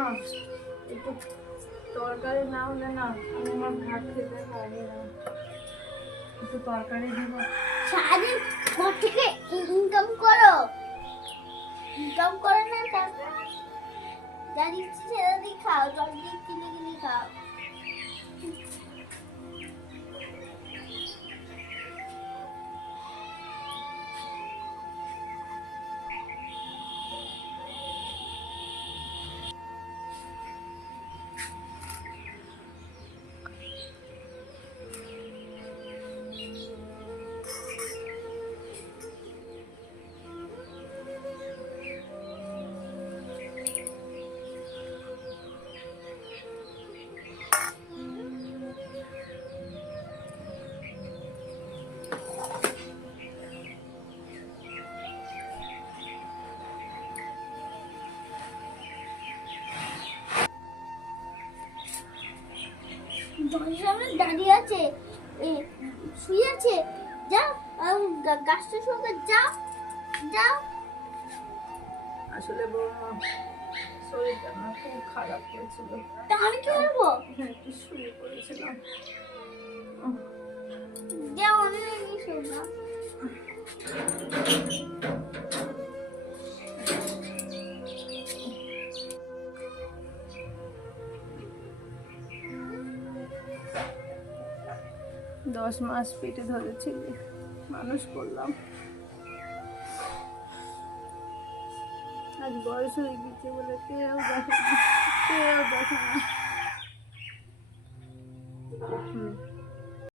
মা একটু তরকারি না হলে না আমি আমার ভাত খেতে পারি না। একটু তরকারি দিব। সারাদিন ঘর থেকে ইনকাম করো, ইনকাম করে না তারপর যা দিচ্ছি সেটা দিয়ে খাও, জল দিয়ে কিনে কিনে খাও। দরজার সামনে দাঁড়িয়ে আছে, শুয়ে আছে, যাও গাছটার সঙ্গে যাও যাও। আসলে বৌমা শরীরটা না খুব খারাপ হয়েছিল। তা আমি কি করবো? একটু শুয়ে পড়েছিলাম। যাও, আমি নিয়ে শুনলাম। দশ মাস পেটে ধরেছিলি, মানুষ করলাম, আজ বয়স হয়ে গেছে বলে কেউ দেখে না, কেউ দেখে না।